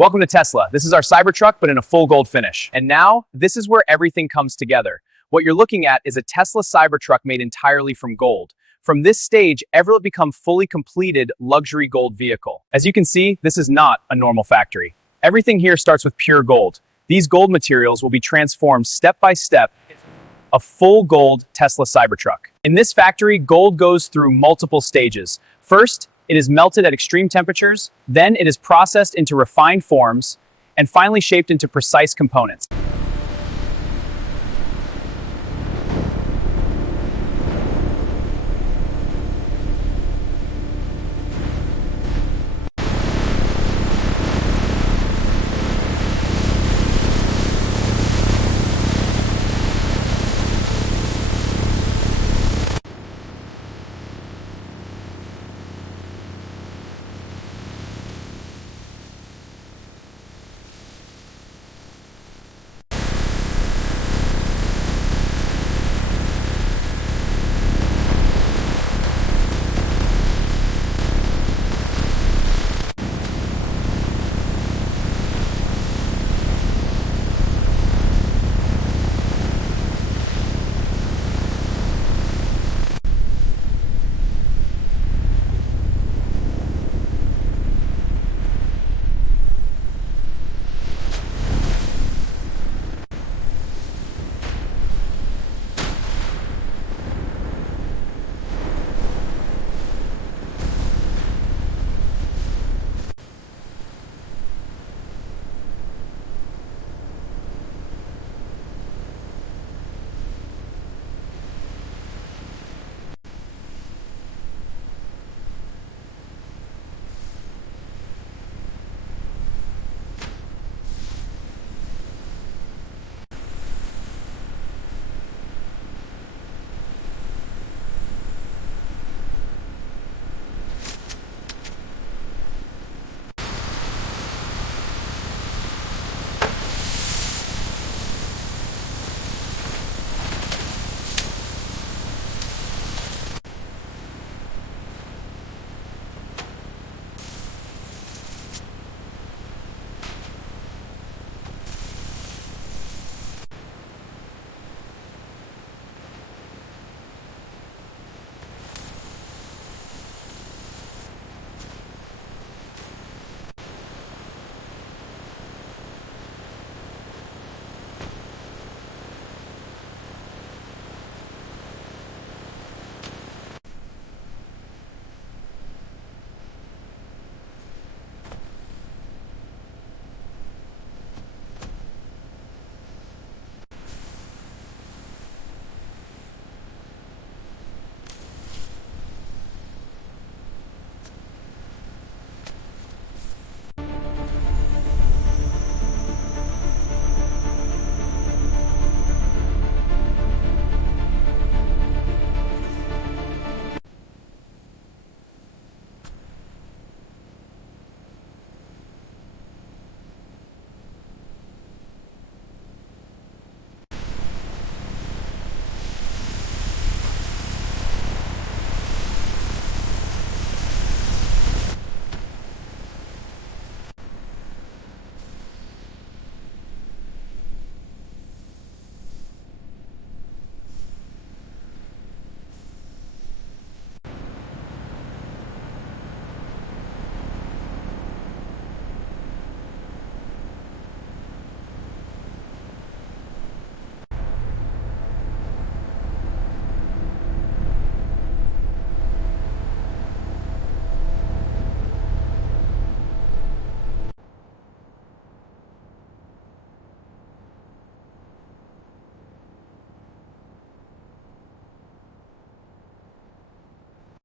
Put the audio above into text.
Welcome to Tesla. This is our Cybertruck, but in a full gold finish. And now, this is where everything comes together. What you're looking at is a Tesla Cybertruck made entirely from gold. From this stage, ever will become fully completed luxury gold vehicle. As you can see, this is not a normal factory. Everything here starts with pure gold. These gold materials will be transformed step by step a full gold Tesla Cybertruck. In this factory, gold goes through multiple stages. First, it is melted at extreme temperatures, then it is processed into refined forms, and finally shaped into precise components.